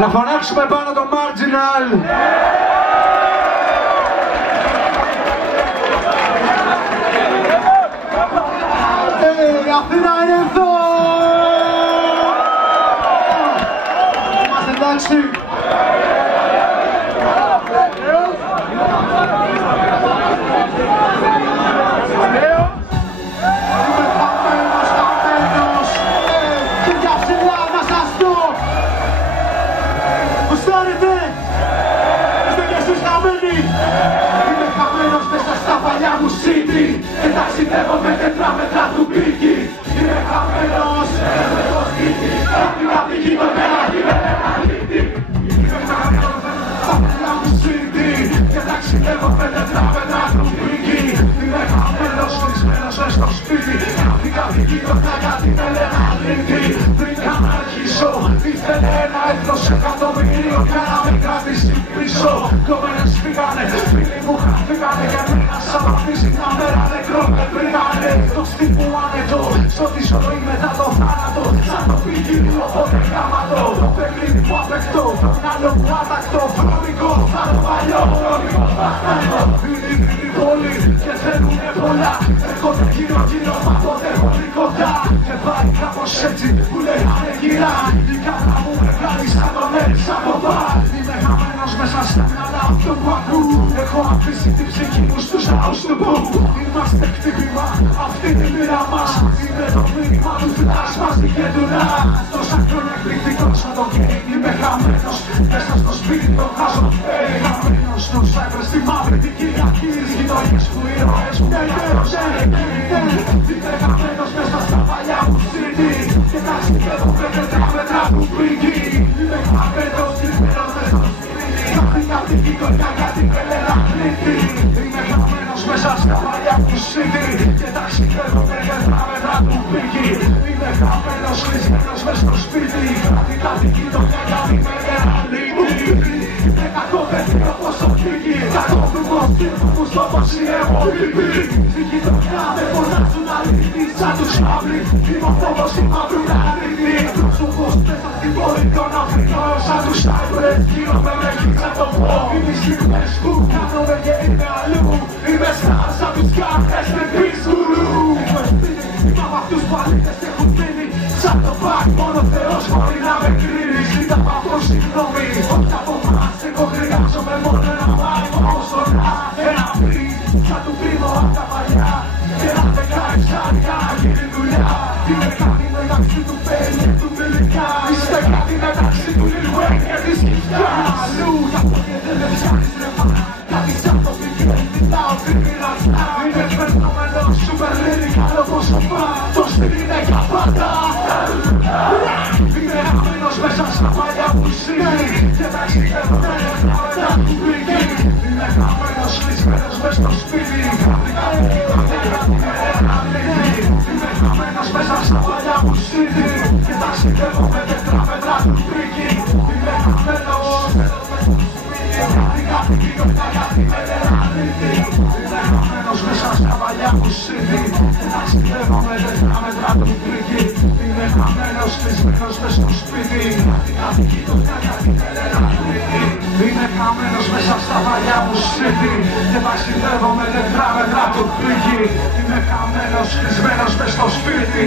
Να φωνάξουμε πάνω το Marginal. Η Αθήνα είναι εδώ. Είμαστε εντάξει. Και ταξιδεύω με τετράμετρα του πύργη. Είμαι χαμένος με το σπίτι. Απ' τη γειτονιά είμαι ένα λίτη. Είμαι χαμένος στα παλιά μου σπίτι. Και ταξιδεύω με τετράμετρα του πύργη. Είμαι χαμένος κλεισμένος μες στο σπίτι. Απ' τη γειτονιά γιατί με λένε αλήτη. Πριν καν αρχίσω ήθελε ένα έθνος εκατομμύριο για να με κρατήσει πίσω. Κομμένες φύγανε, φίλοι μου χαθήκανε και εμένα σαν αφήσει μια μέρα νεκρό με βρήκανε. Το στύπου άνετο, στο τη ζωή μετά το θάνατο. Σαν το πηγείο, οπότε γάματο. Το παιχνίδι που απαικτώ, άλλο που άτακτο. Βρώμικο, σαν το παλιό, βρώμικο παθμένο. Είναι η πόλη και θέλουνε πολλά. Έρχονται γύρω γύρω, μα τότε πολύ κοντά. Και πάει κάπως έτσι που λέγανε γυρά. Η κάρτα μου με βγάλει σαν τον έριξα από μπαρ. Είμαι χαμένος μέσα στα μυαλά αυτό που ακούω. Έχω αφήσει την ψυχή μου στους ναούς του που είμαστε χτύπημα, αυτή είναι η μοίρα μας. Είναι το μήνυμα του φυλάς μας την κέντουνα. Τόσα χρόνια εκπληκτικός με το game. Είμαι χαμένος μέσα στο σπίτι το χάζω. Χαμένος στους άκρες στη μαύρη την Κυριακή. Τις γειτονιές που ήρωες μου τελειώς. Είμαι χαμένος μέσα στα παλιά μου σπίτι. Και ταξιδεύω με τετράμετρα του πύργη. Είμαι χαμένος κλεισμένος μες στο σπίτι. Απ' τη γειτονιά γιατί με λένε αθλήτη. Είμαι χαμένος μέσα στα παλιά μου σπίτι. Και ταξιδεύω με τετράμετρα του πύργη. Είμαι χαμένος κλεισμένος μες στο σπίτι. Απ' τη γειτονιά γιατί με λένε αθλήτη. Είναι κακό παιδί όπως το πύργη. Κακό φρούγος τύπους όπως η αιωλήπη. Στη γειτονιά με φωνάζουν αλήθεια σαν τους μαύροι. Είμαι ο φόβος η μαύρουνα αλήθεια. Πρόσωπος μέσα στην πόλη των Αφρικών σαν τους Άιβρες. Γύρω με σαν το πω. Είναι οι στιγμές που κάνομαι και είμαι αλλού. Είμαι σαν τους κάρτες με πίσκουρου. Είμαι σπίτι απ' αυτούς που αλήθες έχουν μείνει. Σαν το μπακ μόνο Θεός μπορεί να με κρίνει. Ζήτα απ' αυτό συγγνώμη. Όχι από μας εγώ χρειάζομαι μόνο ένα μάιμο. Όσο ένα πριν σαν του πρίμω απ' τα παλιά. Και να πετάει ψάρια να γίνει δουλειά. Είμαι κάτι μεταξύ του πένι και του μιλικά. Είστε κάτι μεταξύ του Λιλουέν και της Κιθιά. Αλλού για το και δεν με ψάχνεις ρεφά. Κάτι σαν το πηγαίνει μιλάω την πειραστά. Είναι φαινόμενος σούπερ λυρικά όπως ο πά. Το σπίτι είναι για πάντα. Είμαι χαμένος μέσα στα παλιά μου σύλλη. Και ταξιδεύω με μετά του πηγή. Είμαι χαμένος κλεισμένος μες στο σπίτι. Είμαι χαμένος μέσα στα παλιά μου σύλλη. Και ταξιδεύω με τετράμετρα του πηγή. Είμαι χαμένος μέσα στα παλιά μου σύλλη. Και ταξιδεύω με τετράμετρα του πηγή. Είμαι χαμένος κλεισμένος μες στο σπίτι. Είμαι χαμένος μέσα στα παλιά μου σπίτι. Και ταξιδεύω με τετράμετρα του πηγή. Είμαι χαμένος κλεισμένος μες στο σπίτι.